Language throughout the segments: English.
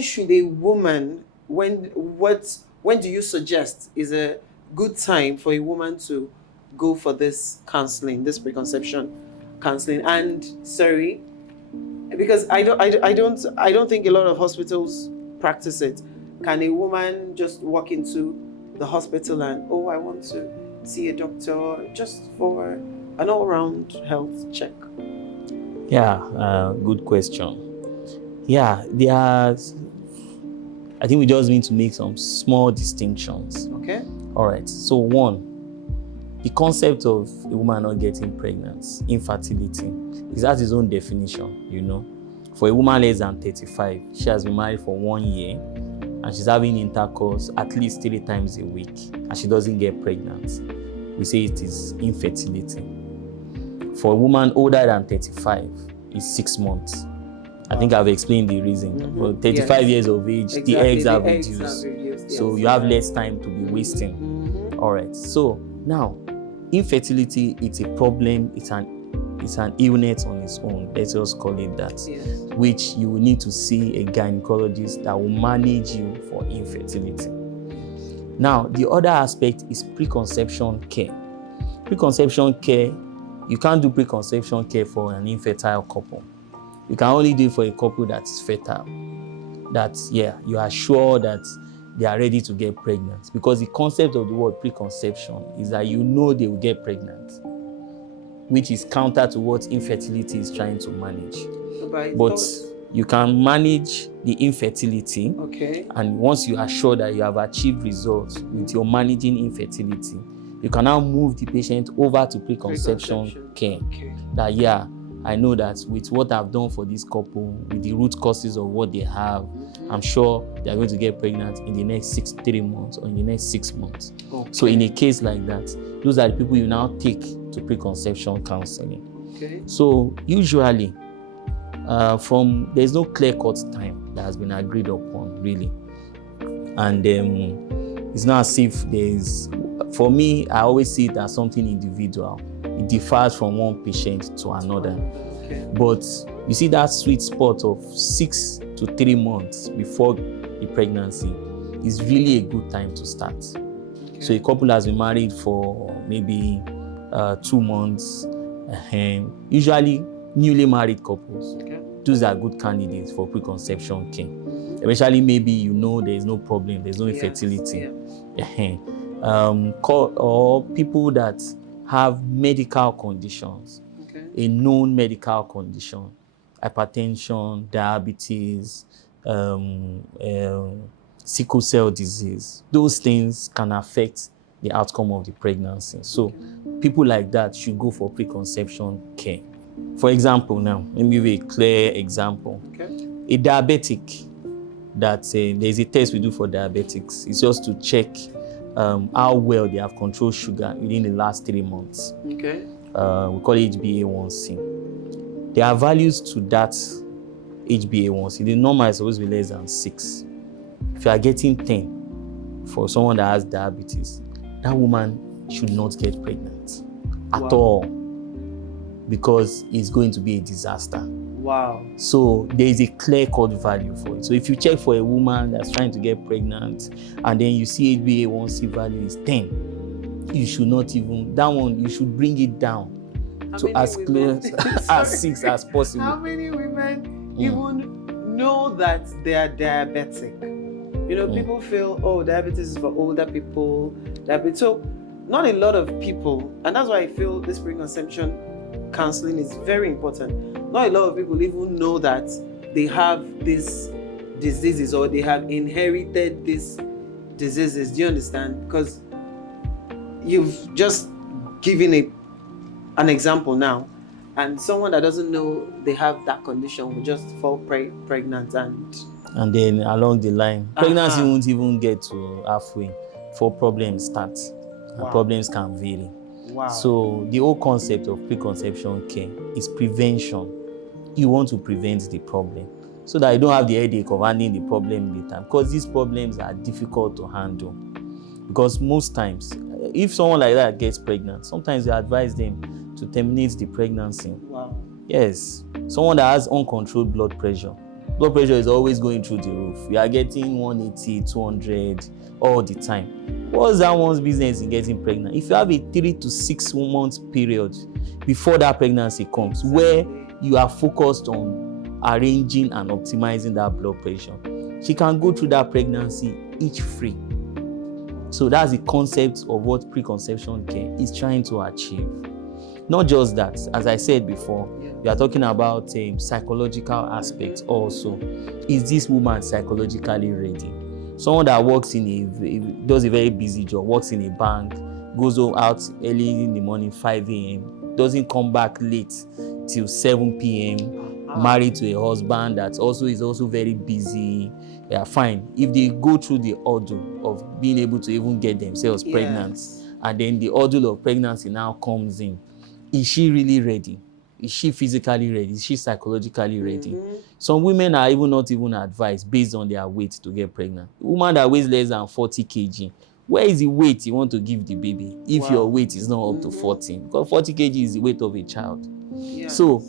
when should a woman, when do you suggest is a good time for a woman to go for this counseling, this preconception counseling? And sorry, because I don't think a lot of hospitals practice it. Can a woman just walk into the hospital and, oh, I want to see a doctor just for an all-round health check? Yeah, good question. Yeah, I think we just need to make some small distinctions. Okay. All right. So one, the concept of a woman not getting pregnant, infertility, is at its own definition, you know. For a woman less than 35, she has been married for 1 year and she's having intercourse at least 3 times a week and she doesn't get pregnant. We say it is infertility. For a woman older than 35, it's 6 months. I think I've explained the reason. Mm-hmm. For 35 years of age, Exactly. the eggs have Eggs reduced. yes. So you have less time to be wasting. Mm-hmm. All right. So now, infertility, it's a problem. It's an illness on its own. Let's just call it that. Yes. Which you will need to see a gynecologist that will manage you for infertility. Now, the other aspect is preconception care. Preconception care, you can't do preconception care for an infertile couple. You can only do it for a couple that is fertile. That, you are sure that they are ready to get pregnant. Because the concept of the word preconception is that you know they will get pregnant, which is counter to what infertility is trying to manage. But you can manage the infertility. Okay. And once you are sure that you have achieved results with your managing infertility, you can now move the patient over to preconception care. Okay. That, I know that with what I've done for this couple, with the root causes of what they have, I'm sure they're going to get pregnant in the next 3 months or in the next 6 months. Okay. So in a case like that, those are the people you now take to preconception counseling. Okay. So usually, there's no clear-cut time that has been agreed upon, really. And it's not as if for me, I always see it as something individual. It differs from one patient to another. Okay. But you see that sweet spot of 6 to 3 months before the pregnancy is really a good time to start. Okay. So a couple has been married for maybe 2 months. Usually newly married couples. Okay. Those are good candidates for preconception care. Especially maybe there is no problem, there's no infertility. Yes. Or people that have medical conditions, a known medical condition, hypertension, diabetes, sickle cell disease. Those things can affect the outcome of the pregnancy. So people like that should go for preconception care. For example, now, let me give you a clear example. Okay. A diabetic, there's a test we do for diabetics. It's just to check how well they have controlled sugar within the last 3 months. Okay. We call it HbA1c. There are values to that HbA1c. The normal is supposed to be less than 6. If you are getting 10 for someone that has diabetes, that woman should not get pregnant at all, because it's going to be a disaster. Wow. So there is a clear-cut value for it. So if you check for a woman that's trying to get pregnant and then you see HbA1c value is 10, you should not even, that one, you should bring it down to as clear as 6 as possible. How many women even know that they are diabetic? People feel, diabetes is for older people. So not a lot of people, and that's why I feel this preconception counseling is very important. Not a lot of people even know that they have these diseases or they have inherited these diseases. Do you understand? Because you've just given an example now, and someone that doesn't know they have that condition will just fall pregnant and then along the line, pregnancy won't even get to halfway before problems start. And problems can vary. Wow. So the whole concept of preconception care is prevention. You want to prevent the problem so that you don't have the headache of handling the problem later, because these problems are difficult to handle. Because most times, if someone like that gets pregnant, sometimes they advise them to terminate the pregnancy. Wow. Yes. Someone that has uncontrolled blood pressure, blood pressure is always going through the roof. You are getting 180, 200 all the time. What's that one's business in getting pregnant? If you have a 3 to 6 months period before that pregnancy comes, where you are focused on arranging and optimizing that blood pressure, she can go through that pregnancy itch free. So that's the concept of what preconception care is trying to achieve. Not just that, as I said before, we are talking about psychological aspects also. Is this woman psychologically ready? Someone that works does a very busy job, works in a bank, goes out early in the morning, 5 a.m., doesn't come back late till 7 p.m., married to a husband that is also very busy. Yeah, fine. If they go through the ordeal of being able to even get themselves pregnant, and then the ordeal of pregnancy now comes in, is she really ready? Is she physically ready? Is she psychologically ready? Some women are not even advised based on their weight to get pregnant. A woman that weighs less than 40 kg, where is the weight you want to give the baby if your weight is not up to 40? Because 40 kg is the weight of a child. So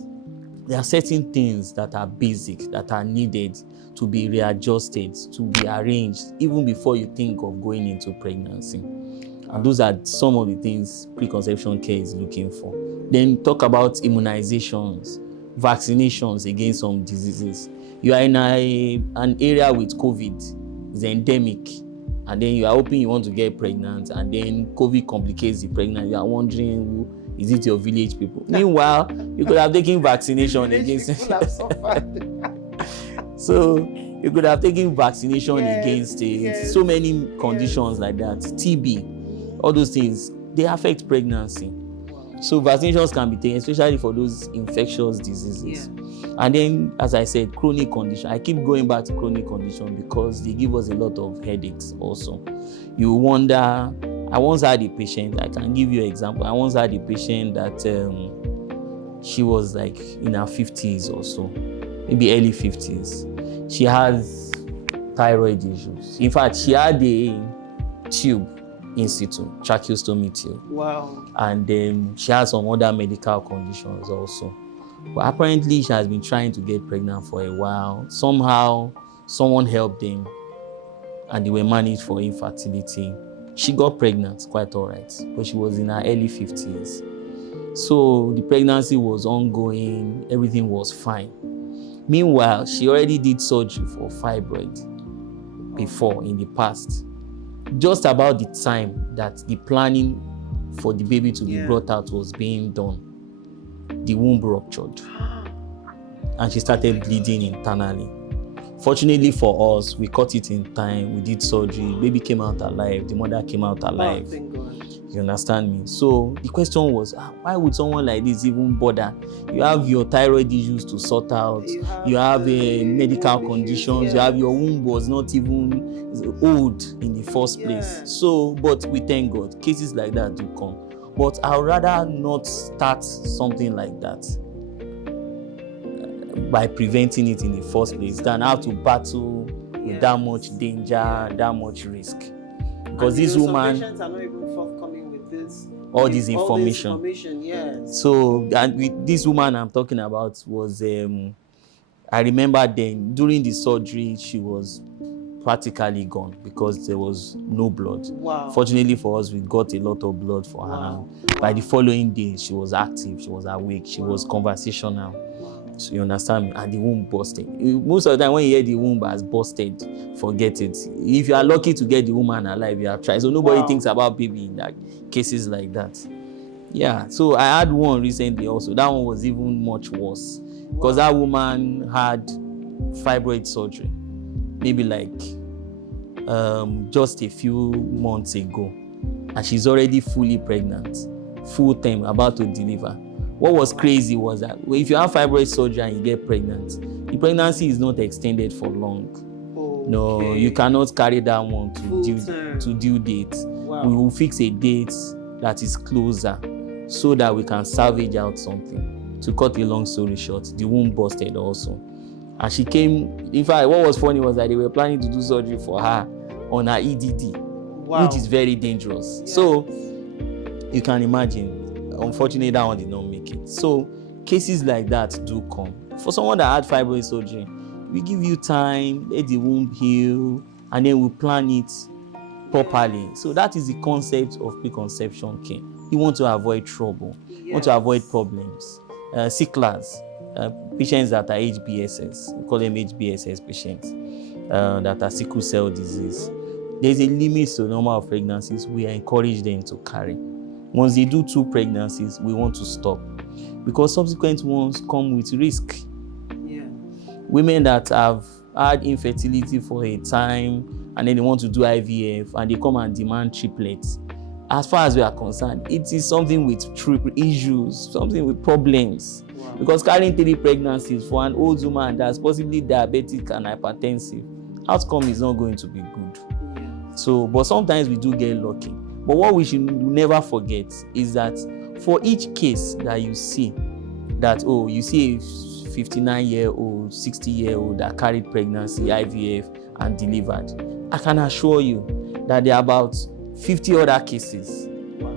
there are certain things that are basic, that are needed to be readjusted, to be arranged, even before you think of going into pregnancy. And those are some of the things preconception care is looking for. Then talk about immunizations, vaccinations against some diseases. You are in an area with COVID, it's endemic, and then you are hoping you want to get pregnant, and then COVID complicates the pregnancy. You are wondering, is it your village people? Meanwhile, you could have taken vaccination against it. So you could have taken vaccination against it. So many conditions like that. TB, all those things, they affect pregnancy. So vaccinations can be taken, especially for those infectious diseases. And then, as I said, chronic condition. I keep going back to chronic condition because they give us a lot of headaches also. You wonder, I once had a patient, I can give you an example. I once had a patient that she was like in her 50s or so, maybe early 50s. She has thyroid issues. In fact, she had a tube in situ, tracheostomy tube. Wow. And she has some other medical conditions also. But apparently she has been trying to get pregnant for a while. Somehow, someone helped them and they were managed for infertility. She got pregnant, quite all right, but she was in her early 50s. So the pregnancy was ongoing, everything was fine. Meanwhile, she already did surgery for fibroid before in the past. Just about the time that the planning for the baby to be brought out was being done, the womb ruptured and she started bleeding internally. Fortunately for us, we caught it in time, we did surgery, baby came out alive, the mother came out alive. Oh, thank God. You understand me? So the question was, why would someone like this even bother? You have your thyroid issues to sort out, you have medical conditions, you have your womb was not even old in the first place. So, but we thank God, cases like that do come. But I'd rather not start something like that by preventing it in the first place than have to battle with that much danger, that much risk. Because this woman, some patients are not even forthcoming with this. All this information. So, and with this woman I'm talking about was, I remember then during the surgery she was practically gone because there was no blood. Wow. Fortunately for us, we got a lot of blood for her. Wow. By the following day, she was active, she was awake, she was conversational. So you understand me? And the womb busted. Most of the time when you hear the womb has busted, forget it. If you are lucky to get the woman alive, you have tried. So nobody thinks about baby in that cases like that. Yeah. So I had one recently also. That one was even much worse. Because that woman had fibroid surgery. Maybe like just a few months ago. And she's already fully pregnant. Full time, about to deliver. What was crazy was that if you have fibroid surgery and you get pregnant, the pregnancy is not extended for long. Okay. No, you cannot carry that one to due date. Wow. We will fix a date that is closer so that we can salvage out something. To cut a long story short, the womb busted also. And she came, in fact, what was funny was that they were planning to do surgery for her on her EDD, which is very dangerous. Yeah. So you can imagine. Unfortunately, that one did not make it. So cases like that do come. For someone that had fibroid surgery, we give you time, let the womb heal, and then we plan it properly. So that is the concept of preconception care. You want to avoid trouble, you want to avoid problems. Sicklers, patients that are HBSS, we call them HBSS patients, that are sickle cell disease. There's a limit to the number of pregnancies we encourage them to carry. Once they do 2 pregnancies, we want to stop, because subsequent ones come with risk. Yeah. Women that have had infertility for a time and then they want to do IVF and they come and demand triplets, as far as we are concerned, it is something with triple issues, something with problems. Wow. Because carrying 3 pregnancies for an old woman that's possibly diabetic and hypertensive, outcome is not going to be good. Yeah. So, but sometimes we do get lucky. But what we should never forget is that for each case that you see, that, oh, you see a 59-year-old, 60-year-old that carried pregnancy, IVF, and delivered, I can assure you that there are about 50 other cases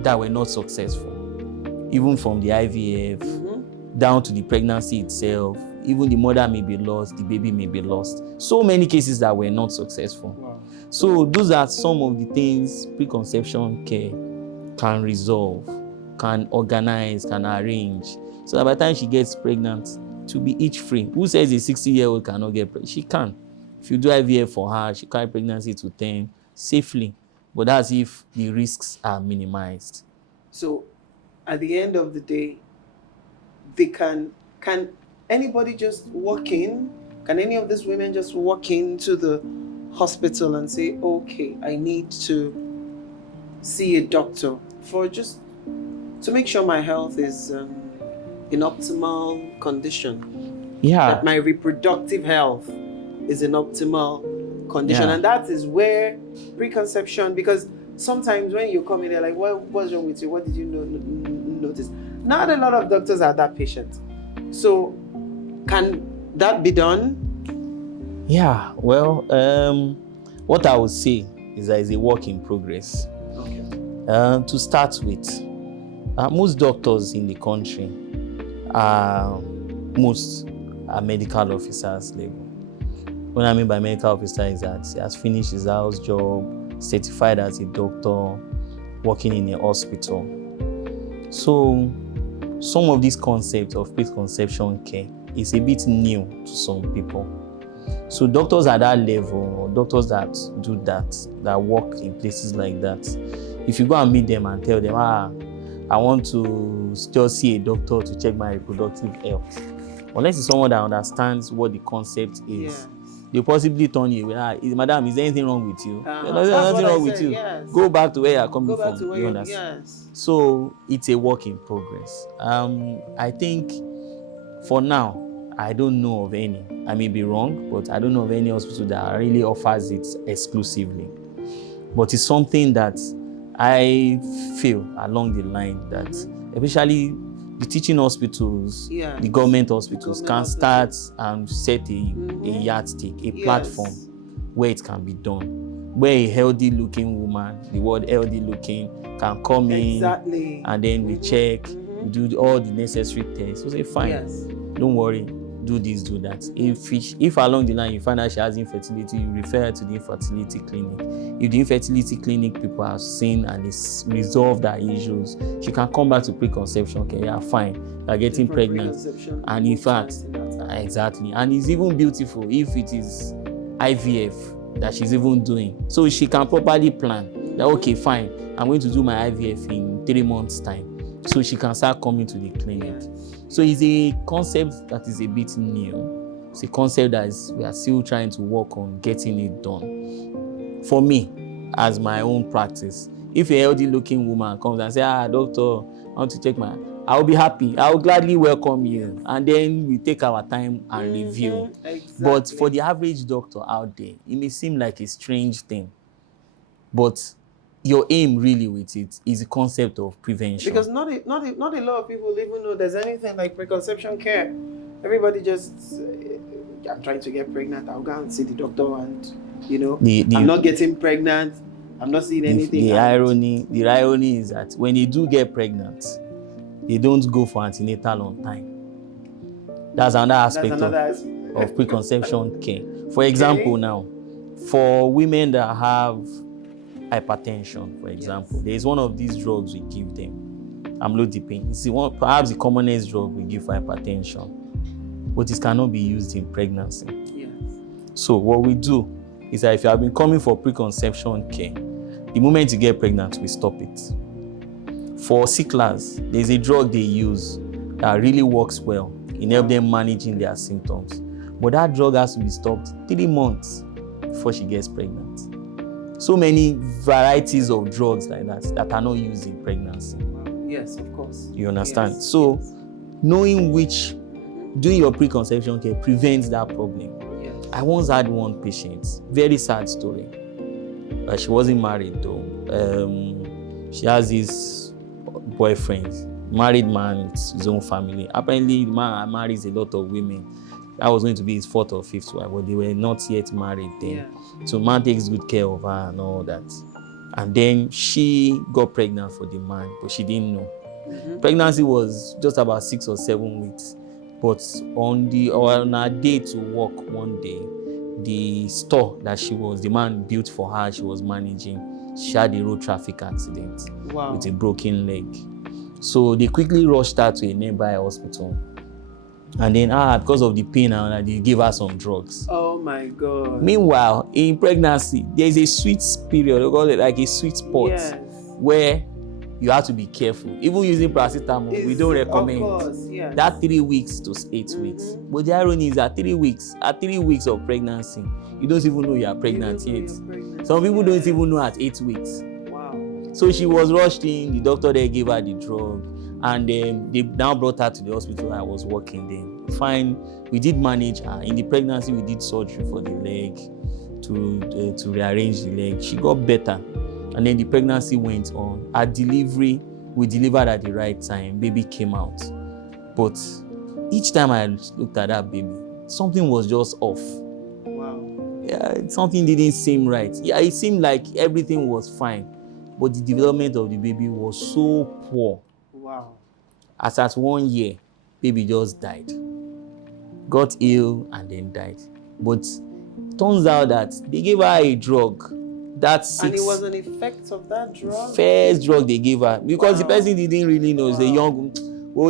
that were not successful, even from the IVF down to the pregnancy itself. Even the mother may be lost, the baby may be lost. So many cases that were not successful. Wow. So those are some of the things preconception care can resolve, can organize, can arrange, so that by the time she gets pregnant, to be itch free. Who says a 60-year-old cannot get pregnant? She can. If you do IVF for her, she carry pregnancy to term safely. But that's if the risks are minimized. So at the end of the day, they can anybody just walk in? Can any of these women just walk into the hospital and say, okay, I need to see a doctor for just to make sure my health is in optimal condition? Yeah. That my reproductive health is in optimal condition. Yeah. And that is where preconception, because sometimes when you come in, they're like, what's wrong with you? What did you notice? Not a lot of doctors are that patient. So can that be done? Yeah, well, what I would say is that it's a work in progress. Okay. To start with, most doctors in the country are medical officers level. What I mean by medical officer is that he has finished his house job, certified as a doctor, working in a hospital. So some of this concept of preconception care is a bit new to some people. So doctors at that level, or doctors that do that work in places like that, if you go and meet them and tell them, I want to just see a doctor to check my reproductive health, unless it's someone that understands what the concept is, they'll possibly turn you away. Madam, is there anything wrong with you? There's nothing wrong with you. Yes. Go back to where you're coming from. You understand? Yes. So it's a work in progress. I think for now, I don't know of any. I may be wrong, but I don't know of any hospital that really offers it exclusively. But it's something that I feel along the line that especially the teaching hospitals, the government hospitals can start and set a yardstick, a platform where it can be done. Where a healthy looking woman, the word healthy looking, can come in and then we check, we do all the necessary tests. We say, fine, don't worry, do this, do that. If along the line you find out she has infertility, you refer her to the infertility clinic. If the infertility clinic people have seen and it's resolved their issues, she can come back to preconception. Okay, yeah, fine, you're getting pregnant. And in fact, exactly. And it's even beautiful if it is IVF that she's even doing. So she can properly plan that, okay, fine, I'm going to do my IVF in 3 months' time. So she can start coming to the clinic. So it's a concept that is a bit new. It's a concept that we are still trying to work on getting it done. For me, as my own practice, if a healthy looking woman comes and says, doctor, I want to check I'll be happy. I'll gladly welcome you. And then we take our time and review. Exactly. But for the average doctor out there, it may seem like a strange thing. But your aim really with it is the concept of prevention. Because not a lot of people even know there's anything like preconception care. Everybody just, I'm trying to get pregnant, I'll go and see the doctor and, I'm not getting pregnant, I'm not seeing anything. The irony is that when they do get pregnant, they don't go for antenatal on time. That's another aspect of preconception care. For example, now, for women that have hypertension, for example, there is one of these drugs we give them, amlodipine. It's perhaps the commonest drug we give for hypertension, but it cannot be used in pregnancy. Yes. So what we do is that if you have been coming for preconception care, the moment you get pregnant, we stop it. For sicklers, there's a drug they use that really works well in help them managing their symptoms. But that drug has to be stopped 3 months before she gets pregnant. So many varieties of drugs like that are not used in pregnancy. Yes, of course. You understand? Yes. So knowing which, doing your preconception care prevents that problem. Yes. I once had one patient, very sad story. She wasn't married though. She has this boyfriend, married man with his own family. Apparently, the man marries a lot of women. That was going to be his 4th or 5th wife, but they were not yet married then. Yeah. So man takes good care of her and all that. And then she got pregnant for the man, but she didn't know. Mm-hmm. Pregnancy was just about 6 or 7 weeks. But on her day to work one day, the store that the man built for her, she was managing, she had a road traffic accident. Wow. With a broken leg. So they quickly rushed her to a nearby hospital. And then, because of the pain, they gave her some drugs. Oh my God. Meanwhile, in pregnancy, there's a sweet period, they call it like a sweet spot, yes, where you have to be careful. Even using paracetamol, we don't recommend. Of course, yes. That 3 weeks to 8 weeks. But the irony is that 3 weeks of pregnancy, you don't even know you are pregnant yet. Some people don't even know at 8 weeks. Wow. So she was rushed in, the doctor there gave her the drug, and they now brought her to the hospital I was working there. Fine, we did manage her. In the pregnancy, we did surgery for the leg to rearrange the leg. She got better. And then the pregnancy went on. At delivery, we delivered at the right time. Baby came out. But each time I looked at that baby, something was just off. Wow. Yeah, something didn't seem right. Yeah, it seemed like everything was fine. But the development of the baby was so poor. Wow. As at 1 year, baby just died. Got ill and then died. But turns out that they gave her a drug. And it was an effect of that drug? First drug they gave her. Because the person didn't really know. It's a young,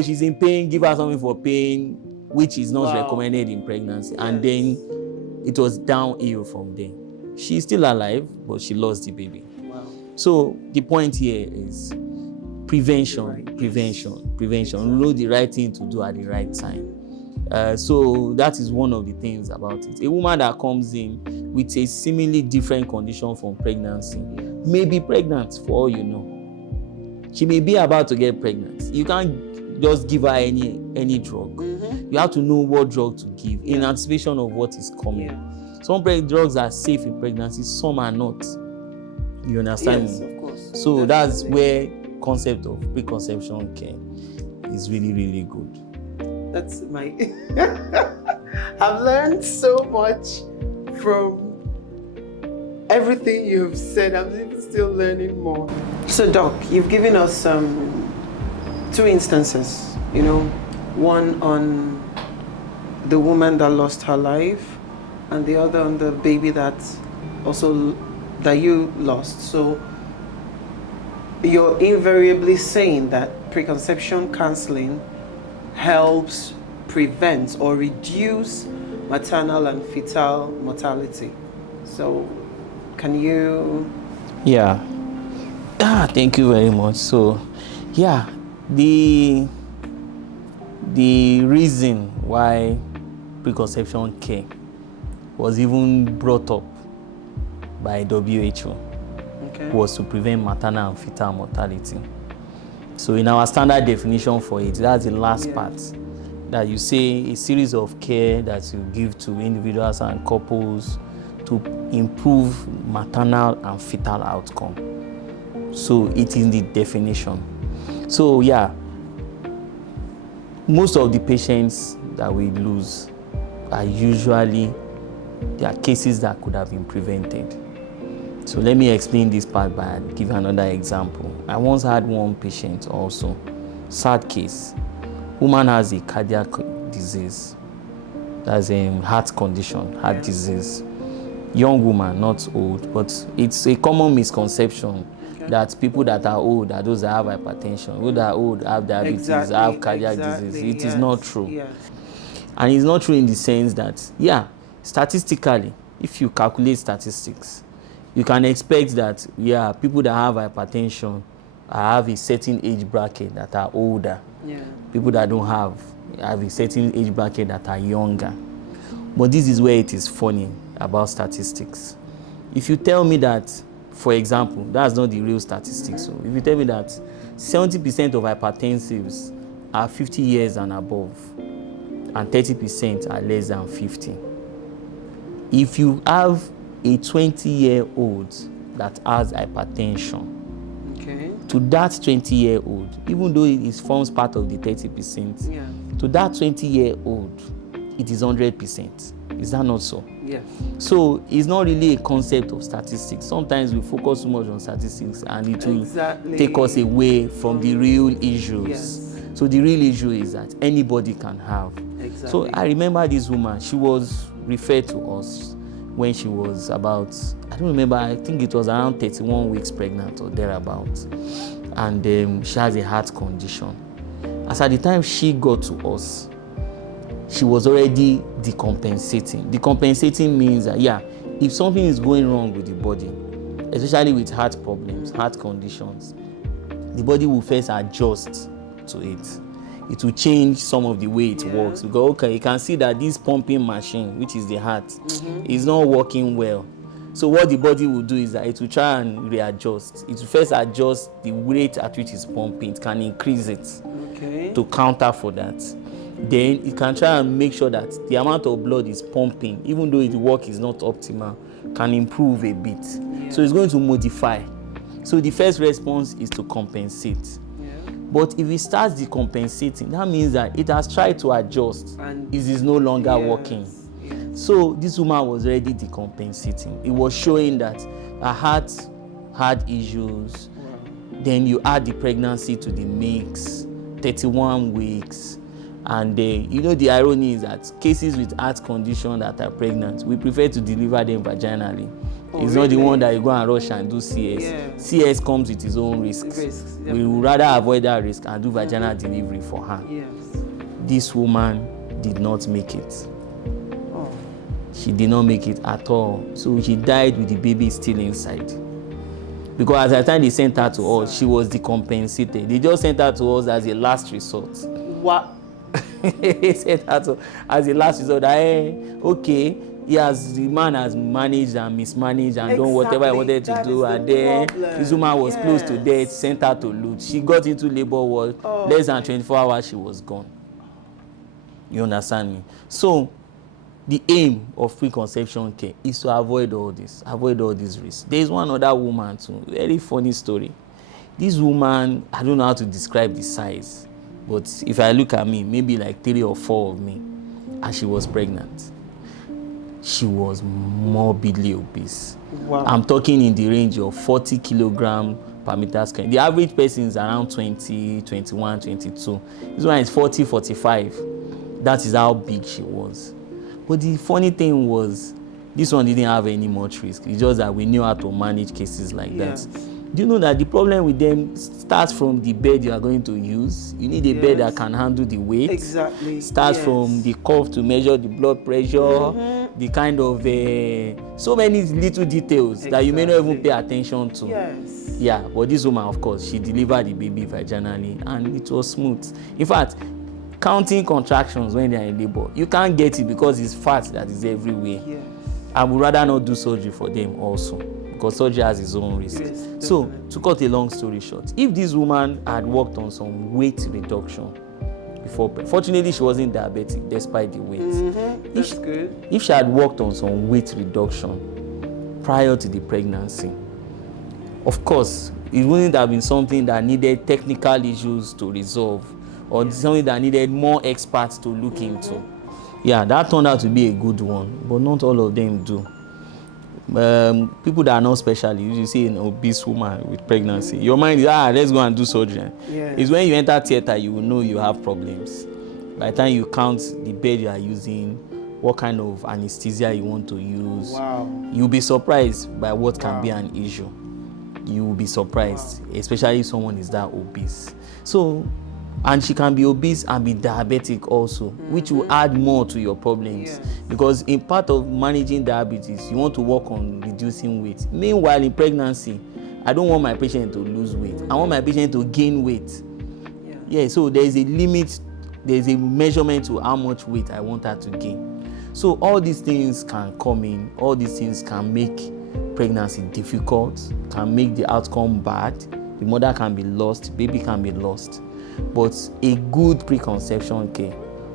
she's in pain, give her something for pain, which is not recommended in pregnancy. Yes. And then it was downhill from there. She's still alive, but she lost the baby. Wow. So the point here is prevention. Know the right thing to do at the right time. So that is one of the things about it. A woman that comes in with a seemingly different condition from pregnancy may be pregnant for all you know. She may be about to get pregnant. You can't just give her any drug. Mm-hmm. You have to know what drug to give in anticipation of what is coming. Yeah. Some drugs are safe in pregnancy, some are not. You understand? Yes, of course. So that's where concept of preconception care is really, really good. That's my I've learned so much from everything you've said. I'm even still learning more. So Doc, you've given us 2 instances, one on the woman that lost her life and the other on the baby that you lost. So you're invariably saying that preconception counseling helps prevent or reduce maternal and fetal mortality. So, can you? Yeah. Thank you very much. So, yeah, the reason why preconception care was even brought up by WHO was to prevent maternal and fetal mortality. So in our standard definition for it, that's the last part, that you say a series of care that you give to individuals and couples to improve maternal and fetal outcome. So it is the definition. So yeah, most of the patients that we lose are usually, there are cases that could have been prevented. So let me explain this part by giving another example. I once had one patient also, sad case. Woman has a cardiac disease. That's a heart condition, heart disease. Young woman, not old, but it's a common misconception that people that are old are those that have hypertension, people that are old have diabetes, have cardiac disease. It is not true. Yes. And it's not true in the sense that, statistically, if you calculate statistics, you can expect that, people that have hypertension have a certain age bracket that are older. Yeah. People that don't have a certain age bracket that are younger. But this is where it is funny about statistics. If you tell me that, for example, that's not the real statistics. So if you tell me that 70% of hypertensives are 50 years and above, and 30% are less than 50. If you have a 20-year-old that has hypertension, to that 20-year-old, even though it forms part of the 30%, to that 20-year-old, it is 100%. Is that not so? Yes. So it's not really a concept of statistics. Sometimes we focus too much on statistics and it will take us away from the real issues. Yes. So the real issue is that anybody can have. Exactly. So I remember this woman, she was referred to us when she was about, I don't remember, I think it was around 31 weeks pregnant or thereabouts. And she has a heart condition. As at the time she got to us, she was already decompensating. Decompensating means that, if something is going wrong with the body, especially with heart problems, heart conditions, the body will first adjust to it. It will change some of the way it works. You go, okay, you can see that this pumping machine, which is the heart, is not working well. So what the body will do is that it will try and readjust. It will first adjust the rate at which it's pumping. It can increase it to counter for that. Then it can try and make sure that the amount of blood is pumping, even though the work is not optimal, can improve a bit. So it's going to modify. So the first response is to compensate. But if it starts decompensating, that means that it has tried to adjust and it is no longer working. So this woman was already decompensating. It was showing that her heart had issues. Then you add the pregnancy to the mix, 31 weeks. And the irony is that cases with heart condition that are pregnant, we prefer to deliver them vaginally. It's not the one that you go and rush and do CS. CS comes with its own risks. We would rather avoid that risk and do vaginal delivery for her. This woman did not make it. She did not make it at all. So she died with the baby still inside. Because at the time they sent her to us, she was decompensated. They just sent her to us as a last resort. What? They sent her to as a last resort. The man has managed and mismanaged and done whatever he wanted to do, and then this woman was close to death, sent her to loot. She got into labor ward, less than 24 hours she was gone. You understand me? So the aim of preconception care is to avoid all these risks. There is one other woman too, very funny story. This woman, I don't know how to describe the size, but if I look at me, maybe like 3 or 4 of me, and she was pregnant. She was morbidly obese. Wow. I'm talking in the range of 40 kilograms per meter square. The average person is around 20, 21, 22. This one is 40, 45. That is how big she was. But the funny thing was, this one didn't have any much risk. It's just that we knew how to manage cases like that. Do you know that the problem with them starts from the bed you are going to use? You need a bed that can handle the weight. Exactly. Starts from the cuff to measure the blood pressure, the kind of so many little details that you may not even pay attention to. Yeah, but this woman, of course, she delivered the baby vaginally and it was smooth. In fact, counting contractions when they are in labor, you can't get it because it's fat that is everywhere. I would rather not do surgery for them also, because surgery has its own risk. So, to cut a long story short, if this woman had worked on some weight reduction before, fortunately she wasn't diabetic despite the weight. That's good. If she had worked on some weight reduction prior to the pregnancy, of course, it wouldn't have been something that needed technical issues to resolve, or something that needed more experts to look into. Yeah, that turned out to be a good one, but not all of them do. People that are not specialists, you see an obese woman with pregnancy, your mind is, let's go and do surgery. It's when you enter theater, you will know you have problems. By the time you count the bed you are using, what kind of anesthesia you want to use. Wow. You'll be surprised by what can be an issue. You will be surprised, especially if someone is that obese. So, and she can be obese and be diabetic also, which will add more to your problems. Yes. Because in part of managing diabetes, you want to work on reducing weight. Meanwhile, in pregnancy, I don't want my patient to lose weight. I want my patient to gain weight. Yeah, so there is a limit, there is a measurement to how much weight I want her to gain. So all these things can come in, all these things can make pregnancy difficult, can make the outcome bad. The mother can be lost, baby can be lost. But a good preconception care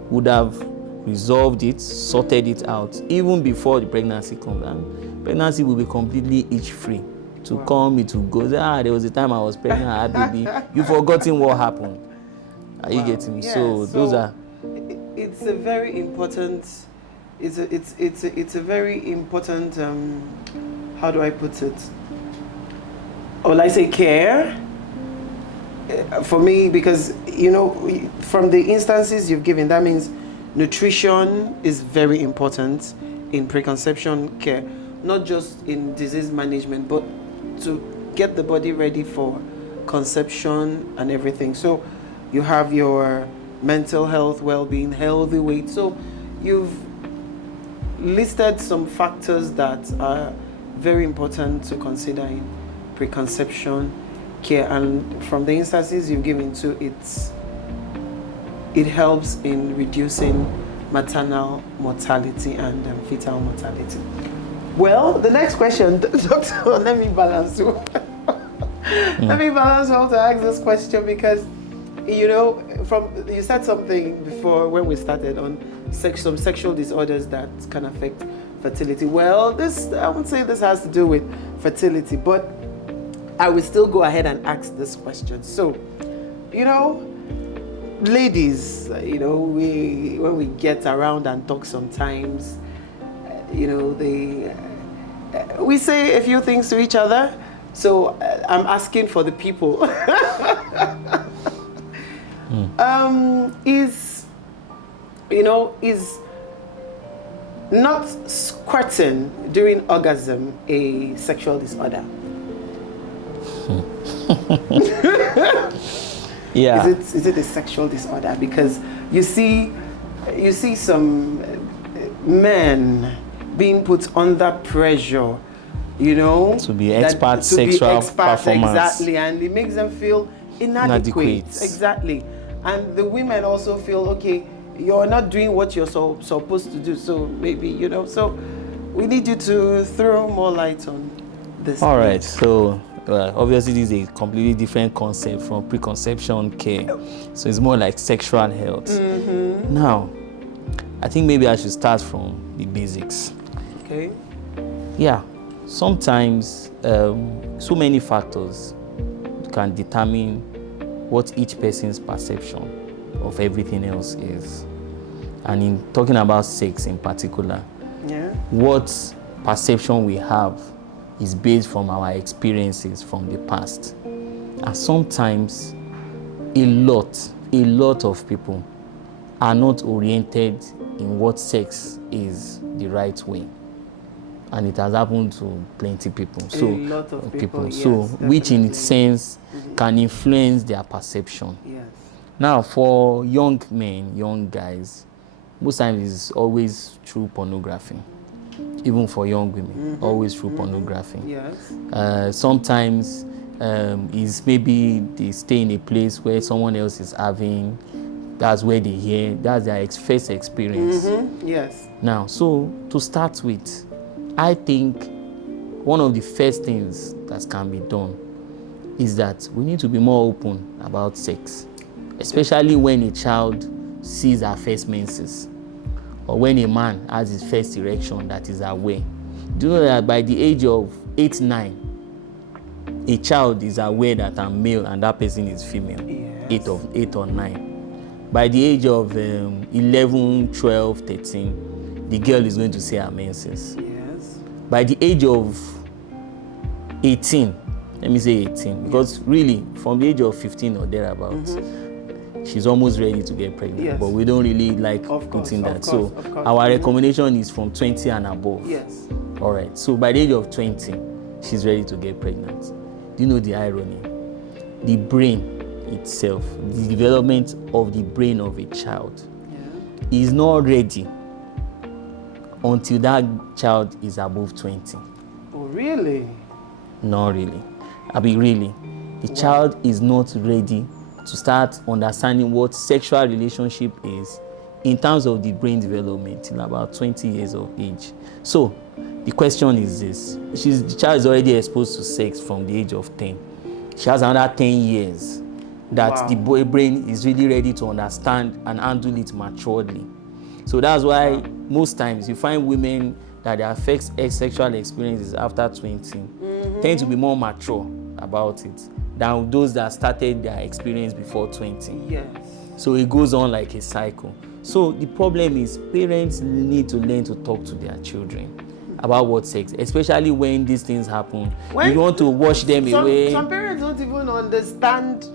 would have resolved it, sorted it out, even before the pregnancy comes. And pregnancy will be completely itch-free. To come, it will go, there was a time I was pregnant, I had baby. You've forgotten what happened. Are you getting me? Yeah, so those are... It's a very important, it's a very important, how do I put it? Or I say care for me, because, you know, from the instances you've given, that means nutrition is very important in preconception care, not just in disease management, but to get the body ready for conception and everything. So you have your mental health, well-being, healthy weight. So you've listed some factors that are very important to consider in preconception care, and from the instances you've given to it helps in reducing maternal mortality and fetal mortality. Well, the next question, Doctor, let me balance. Let me balance how to ask this question, because, you know, you said something before when we started on some sexual disorders that can affect fertility. Well, I would say this has to do with fertility, but I will still go ahead and ask this question. So, you know, ladies, you know, when we get around and talk sometimes, you know, we say a few things to each other. So I'm asking for the people. Is not squirting during orgasm a sexual disorder? Yeah. Is it a sexual disorder? Because you see some men being put under pressure, you know, to be sexual performance. Exactly, and it makes them feel inadequate. Exactly, and the women also feel, okay, you're not doing what you're supposed to do, so maybe, you know, so we need you to throw more light on this. All right, so obviously this is a completely different concept from preconception care, so it's more like sexual health. Mm-hmm. Now, I think maybe I should start from the basics. Okay. Yeah, sometimes so many factors can determine what each person's perception of everything else is. And in talking about sex in particular, what perception we have is based from our experiences from the past. And sometimes a lot of people are not oriented in what sex is the right way. And it has happened to plenty people. A lot of people, yes, so which in definitely. its sense can influence their perception. Yes. Now, for young men, young guys, most times it's always through pornography. Even for young women, always through pornography. Yes. Sometimes is maybe they stay in a place where someone else is having, that's where they hear, that's their first experience. Yes. Now, so to start with, I think one of the first things that can be done is that we need to be more open about sex, especially when a child sees her first menses, or when a man has his first erection that is aware. Do you know that by the age of 8, 9, a child is aware that I'm male and that person is female? Yes. 8 or 9. By the age of 11, 12, 13, the girl is going to see her menses. Yes. By the age of 18, let me say 18, because really from the age of 15 or thereabouts, she's almost ready to get pregnant. Yes. But we don't really like Of course, putting that. of course, So of course. our recommendation is from 20 and above. Yes. All right. So by the age of 20, she's ready to get pregnant. Do you know the irony? The brain itself, the development of the brain of a child, is not ready until that child is above 20. Oh, really? Not really. Really. The child is not ready to start understanding what sexual relationship is in terms of the brain development till about 20 years of age. So the question is this: the child is already exposed to sex from the age of 10. She has another 10 years that the brain is really ready to understand and handle it maturely. So that's why most times you find women that their first sexual experiences after 20 tend to be more mature about it than those that started their experience before 20. Yes. So it goes on like a cycle. So the problem is parents need to learn to talk to their children about what sex, especially when these things happen. You want to wash them away. Some parents don't even understand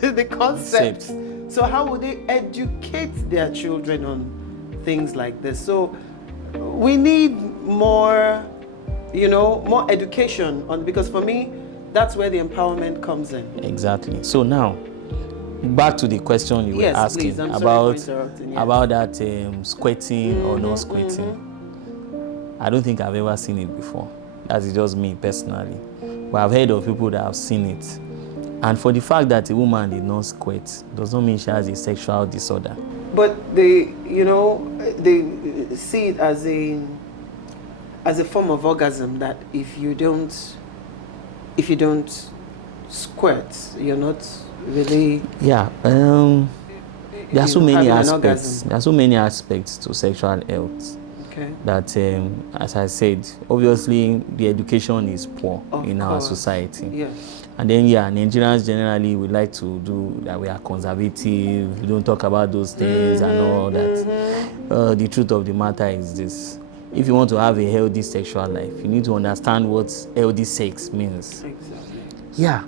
the concept. So how would they educate their children on things like this? So we need more, more education on, because for me, that's where the empowerment comes in. Exactly. So now, back to the question you were asking about that squirting or not squirting. I don't think I've ever seen it before. That is just me personally. But I've heard of people that have seen it. And for the fact that a woman did not squirt does not mean she has a sexual disorder. But they see it as a form of orgasm, that if you don't squirt, you're not really. Yeah. There are so many aspects. There are so many aspects to sexual health. Okay. That, as I said, obviously the education is poor in our society. Yes. And then, Nigerians generally would like to do that. We are conservative. We don't talk about those things and all that. The truth of the matter is this: if you want to have a healthy sexual life, you need to understand what healthy sex means. Exactly. Yeah.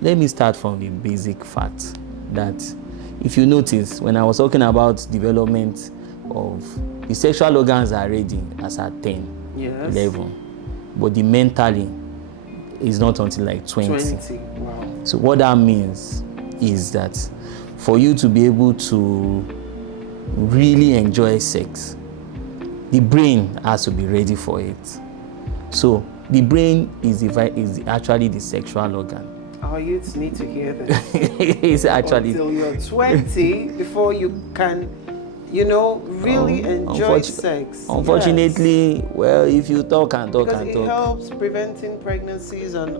Let me start from the basic fact that, if you notice, when I was talking about development of the sexual organs are ready as at 10, 11, but the mentally is not until like 20. Wow. So what that means is that for you to be able to really enjoy sex, the brain has to be ready for it. So the brain is actually the sexual organ. Our youths need to hear this. It's actually until you're 20 before you can, really enjoy sex. Unfortunately, well, if you talk and talk because and it talk, helps preventing pregnancies, and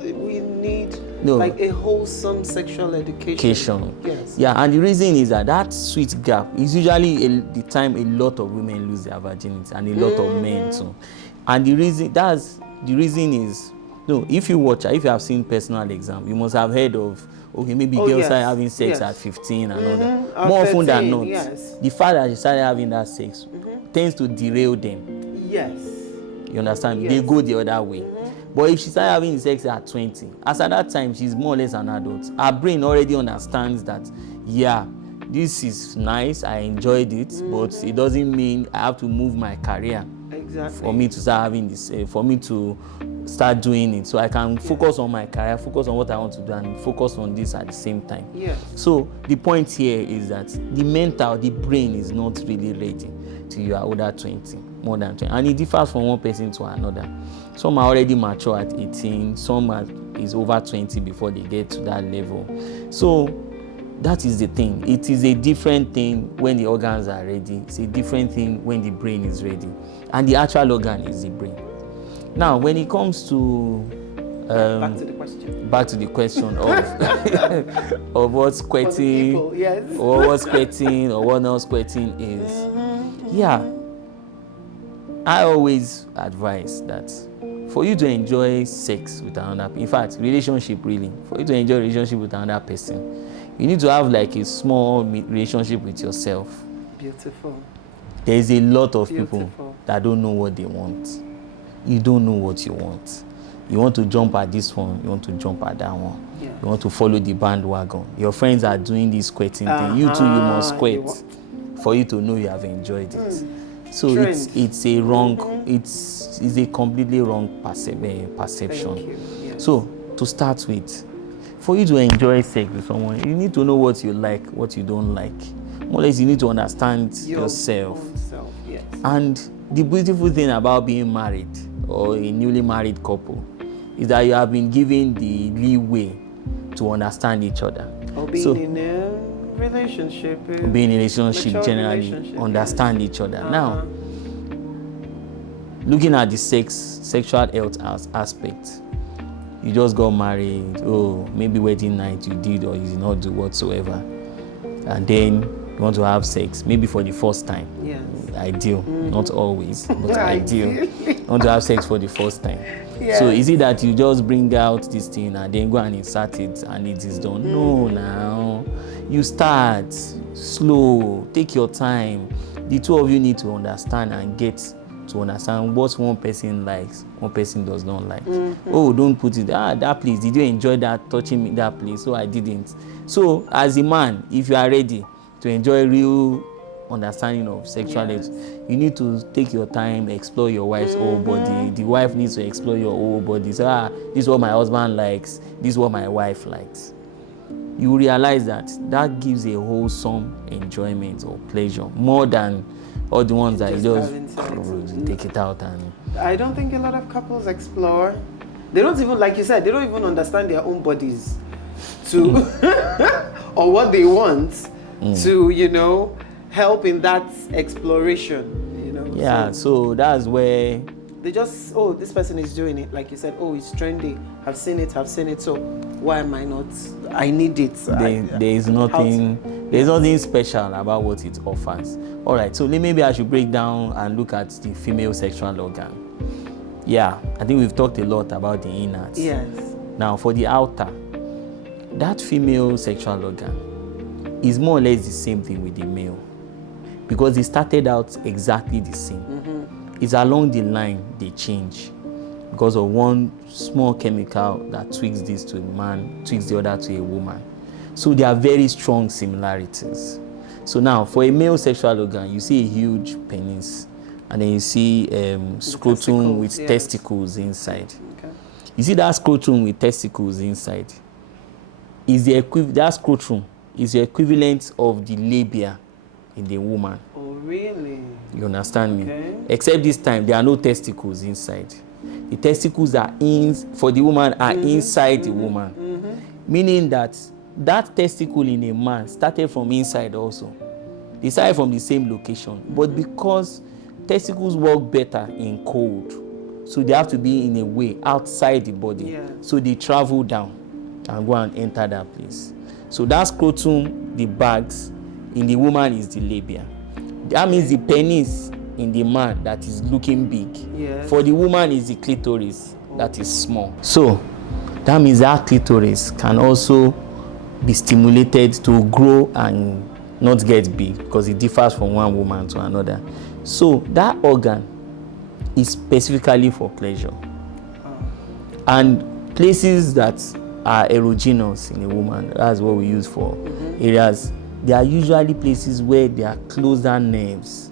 we need like a wholesome sexual education. Yes. Yeah, and the reason is that sweet gap is usually the time a lot of women lose their virginity, and a lot of men too. And the reason is, if you have seen personal exam, you must have heard of, maybe girls start having sex at 15 and all that. More often than not, the fact that they started having that sex tends to derail them. Yes. You understand? Yes. They go the other way. But if she started having sex at 20, as at that time she's more or less an adult, her brain already understands that, this is nice, I enjoyed it, but it doesn't mean I have to move my career for me to start having this, for me to start doing it. So I can focus on my career, focus on what I want to do, and focus on this at the same time. Yes. So the point here is that the brain is not really ready till you are older 20, more than 20. And it differs from one person to another. Some are already mature at 18, some is over 20 before they get to that level. So that is the thing. It is a different thing when the organs are ready. It's a different thing when the brain is ready. And the actual organ is the brain. Now, when it comes to back to the question of of what squirting, or what squirting or what not squirting is, I always advise that for you to enjoy sex with another, in fact, relationship really, for you to enjoy relationship with another person, you need to have like a small relationship with yourself. Beautiful. There is a lot of people that don't know what they want. You don't know what you want. You want to jump at this one, you want to jump at that one. Yeah. You want to follow the bandwagon. Your friends are doing this squirting thing. You too, you must squirt for you to know you have enjoyed it. So Trend. it's a wrong, it's a completely wrong perception. Thank you. Yes. So to start with, for you to enjoy sex with someone, you need to know what you like, what you don't like. More or less, you need to understand yourself. Own self, yes. And the beautiful thing about being married or a newly married couple is that you have been given the leeway to understand each other. Or being in a relationship. Being in a relationship, generally relationship, understand each other. Now, looking at the sexual health aspect, you just got married, maybe wedding night you did or you did not do whatsoever, and then you want to have sex, maybe for the first time. Yes. Ideal, not always, but ideal. You want to have sex for the first time. Yes. So is it that you just bring out this thing and then go and insert it and it is done? No, now you start slow, take your time. The two of you need to understand and get to understand what one person likes, one person does not like. Oh, don't put it, that place, did you enjoy that touching me that place? So I didn't. So as a man, if you are ready to enjoy real understanding of sexuality, you need to take your time, explore your wife's whole body. The wife needs to explore your whole body. So, this is what my husband likes, this is what my wife likes. You realize that gives a wholesome enjoyment or pleasure more than all the ones that you just take it out. And I don't think a lot of couples explore. They don't even, like you said, they don't even understand their own bodies to or what they want to, help in that exploration, Yeah, so that's where they just, this person is doing it. Like you said, it's trendy. I've seen it. So why am I not? I need it. There's nothing special about what it offers. All right, so maybe I should break down and look at the female sexual organ. Yeah, I think we've talked a lot about the innards. Yes. Now, for the outer, that female sexual organ is more or less the same thing with the male, because they started out exactly the same. It's along the line they change because of one small chemical that tweaks this to a man, tweaks the other to a woman. So there are very strong similarities. So now, for a male sexual organ, you see a huge penis, and then you see scrotum with testicles inside. Okay. You see that scrotum with testicles inside? That scrotum is the equivalent of the labia in the woman. Oh, really? You understand me? Okay. Except this time, there are no testicles inside. The testicles for the woman are inside the woman. Meaning that testicle in a man started from inside also. They started from the same location. But because testicles work better in cold, so they have to be in a way outside the body. Yeah. So they travel down and go and enter that place. So that scrotum, the bags, in the woman is the labia. That means the penis in the man that is looking big. Yes. For the woman is the clitoris that is small. So that means that clitoris can also be stimulated to grow and not get big, because it differs from one woman to another. So that organ is specifically for pleasure. And places that are erogenous in a woman, that's what we use for areas, they are usually places where there are closer nerves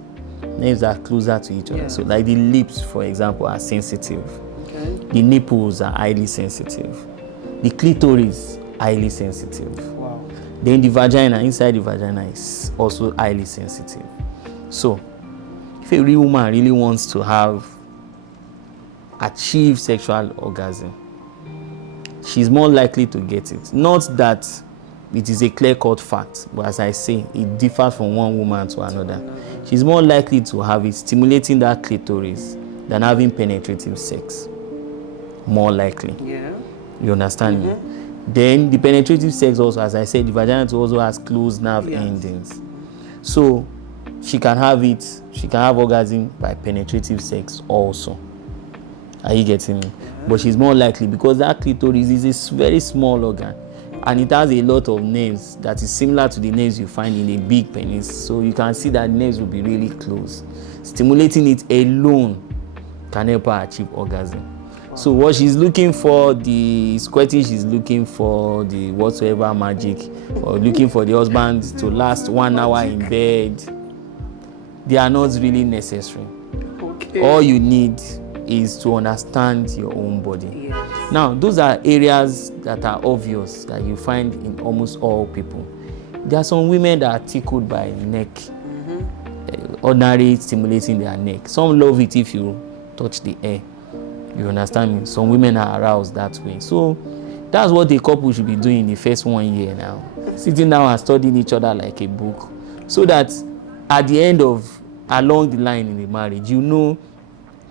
are closer to each other. Yeah. So like the lips, for example, are sensitive. Okay. The nipples are highly sensitive. The clitoris, highly sensitive. Wow. Then the vagina, inside the vagina, is also highly sensitive. So if a real woman really wants to achieve sexual orgasm, she's more likely to get it. Not that it is a clear-cut fact, but as I say, it differs from one woman to another. She's more likely to have it stimulating that clitoris than having penetrative sex. More likely. Yeah. You understand me? Then the penetrative sex also, as I said, the vagina also has closed nerve endings. So she can have orgasm by penetrative sex also. Are you getting me? Yeah. But she's more likely, because that clitoris is a very small organ, and it has a lot of nerves that is similar to the nerves you find in a big penis. So you can see that nerves will be really close. Stimulating it alone can help her achieve orgasm. Wow. So what she's looking for, the squirting she's looking for, the whatsoever magic, or looking for the husband to last 1 hour in bed, they are not really necessary. Okay. All you need is to understand your own body. Yes. Now, those are areas that are obvious that you find in almost all people. There are some women that are tickled by neck, ordinary stimulating their neck. Some love it if you touch the air. You understand me? Some women are aroused that way. So that's what the couple should be doing in the first 1 year now. Sitting down and studying each other like a book. So that at the end of, along the line in the marriage, you know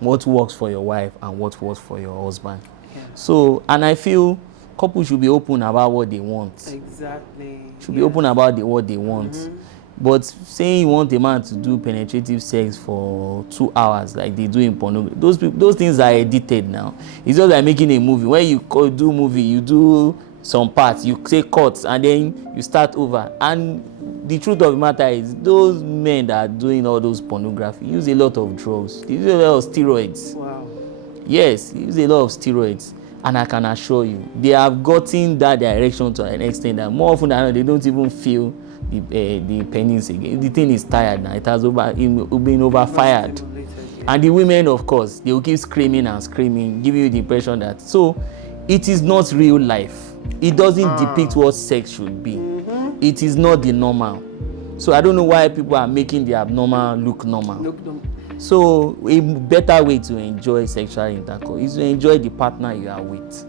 what works for your wife and what works for your husband. Yeah. So, and I feel couples should be open about what they want. Exactly. Should be open about what they want. But saying you want a man to do penetrative sex for 2 hours like they do in pornography, those things are edited now. It's just like making a movie. When you do movie, you do some parts, you say cuts, and then you start over. And the truth of the matter is, those men that are doing all those pornography use a lot of drugs. They use a lot of steroids. Wow. Yes, they use a lot of steroids. And I can assure you, they have gotten that direction to an extent that more often than not, they don't even feel the penis again. The thing is tired now. It has been overfired. And the women, of course, they will keep screaming and screaming, giving you the impression that, so it is not real life. It doesn't depict what sex should be. It is not the normal. So I don't know why people are making the abnormal look normal. So a better way to enjoy sexual intercourse is to enjoy the partner you are with.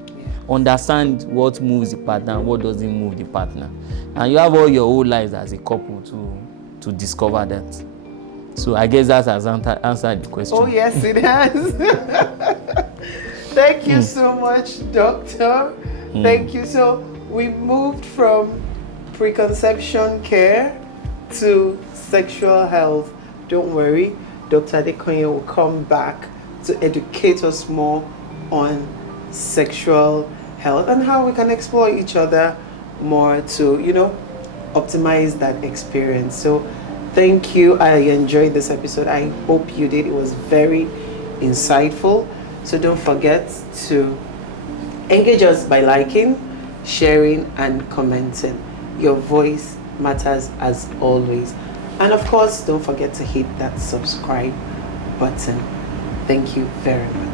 Understand what moves the partner and what doesn't move the partner. And you have all your whole lives as a couple to discover that. So I guess that has answered the question. Oh, yes, it has. Thank you so much, Doctor. Thank you. So we moved from preconception care to sexual health. Don't worry, Dr. Adekoya will come back to educate us more on sexual health and how we can explore each other more to, optimize that experience. So thank you. I enjoyed this episode. I hope you did. It was very insightful. So don't forget to engage us by liking, sharing, and commenting. Your voice matters as always. And of course, don't forget to hit that subscribe button. Thank you very much.